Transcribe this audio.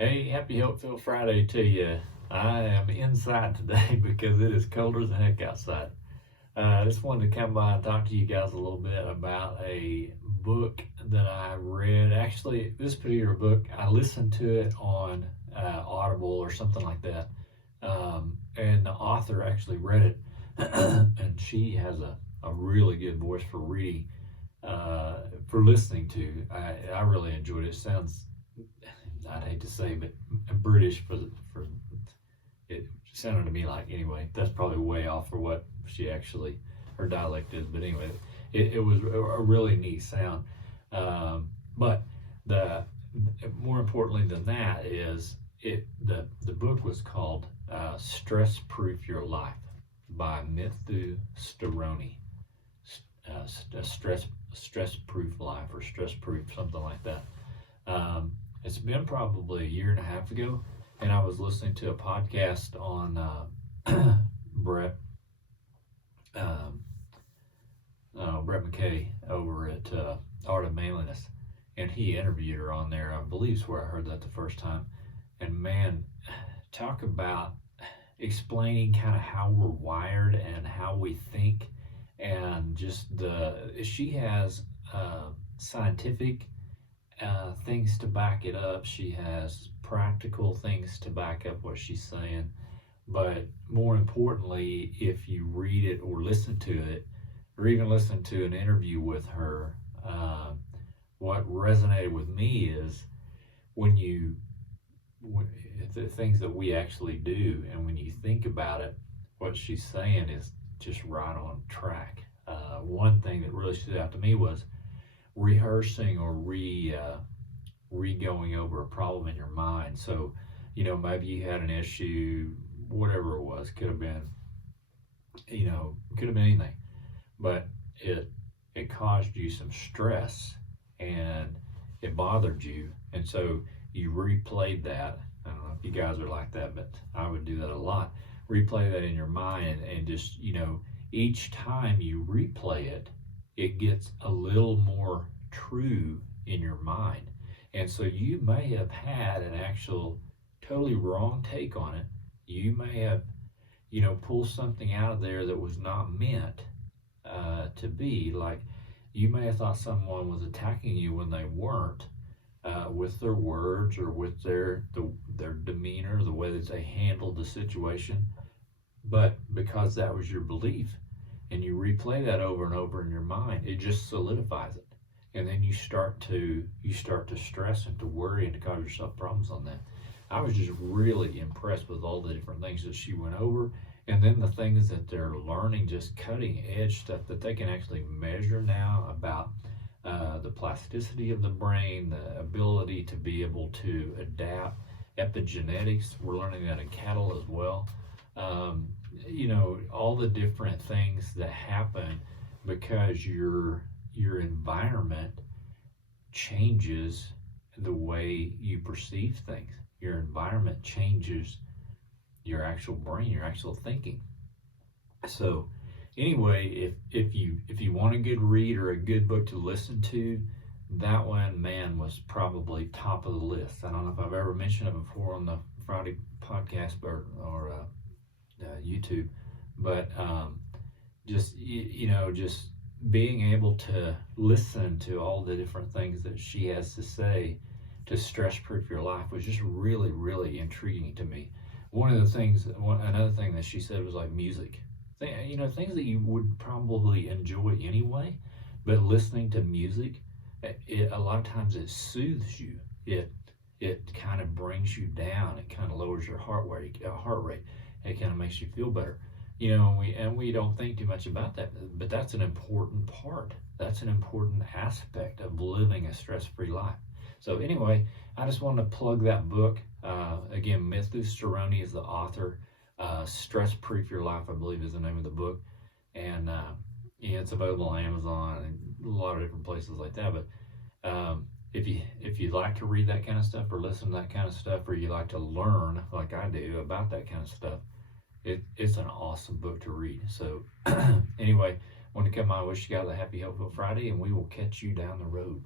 Hey, happy Hopeful Friday to you. I am inside today because it is colder than heck outside. I just wanted to come by and talk to you guys a little bit about a book that I read. Actually, this particular book, I listened to it on Audible or something like that. And the author actually read it, and she has a really good voice for reading, for listening to. I really enjoyed it. It sounds, I'd hate to say, but British for it sounded to me like, anyway. That's probably way off for what she actually her dialect is, but anyway, it was a really neat sound. But the more importantly than that is the book was called "Stress Proof Your Life" by Mithu Staroni. Stress proof life or stress proof, something like that. It's been probably a year and a half ago, and I was listening to a podcast on Brett um, Brett McKay over at Art of Manliness, and he interviewed her on there. I believe is where I heard that the first time. And man, talk about explaining kind of how we're wired and how we think, and just she has scientific things to back it up. She has practical things to back up what she's saying. But more importantly, if you read it or listen to it, or even listen to an interview with her, what resonated with me is when you, when, the things that we actually do, and when you think about it, what she's saying is just right on track. One thing that really stood out to me was rehearsing or re-going over a problem in your mind. So, maybe you had an issue, whatever it was, could have been anything, but it caused you some stress and it bothered you, and so you replayed that. I don't know if you guys are like that, but I would do that a lot. Replay that in your mind, and just each time you replay it, it gets a little more true in your mind. And so you may have had an actual totally wrong take on it. You may have, pulled something out of there that was not meant to be. Like, you may have thought someone was attacking you when they weren't, with their words or with their demeanor, the way that they handled the situation. But because that was your belief, and you replay that over and over in your mind, it just solidifies it. And then you start to stress and to worry and to cause yourself problems on that. I was just really impressed with all the different things that she went over, and then the things that they're learning, just cutting edge stuff that they can actually measure now about the plasticity of the brain, the ability to be able to adapt, epigenetics. We're learning that in cattle as well. All the different things that happen because your environment changes the way you perceive things. Your environment changes your actual brain, your actual thinking. So anyway, if you want a good read or a good book to listen to, that one, man, was probably top of the list. I don't know if I've ever mentioned it before on the Friday podcast or YouTube, but just being able to listen to all the different things that she has to say to stress proof your life was just really, really intriguing to me. Another thing that she said was like music. Things that you would probably enjoy anyway, but listening to music, a lot of times it soothes you. It kind of brings you down. It kind of lowers your heart rate. It kind of makes you feel better. We don't think too much about that, but that's an important part. That's an important aspect of living a stress-free life. So anyway, I just wanted to plug that book. Again, Mithu Staroni is the author. Stress Proof Your Life, I believe, is the name of the book. And it's available on Amazon and a lot of different places like that. But if you like to read that kind of stuff or listen to that kind of stuff, or you like to learn like I do about that kind of stuff, it's an awesome book to read. So anyway, want to come on, wish you guys a happy, hopeful Friday, and we will catch you down the road.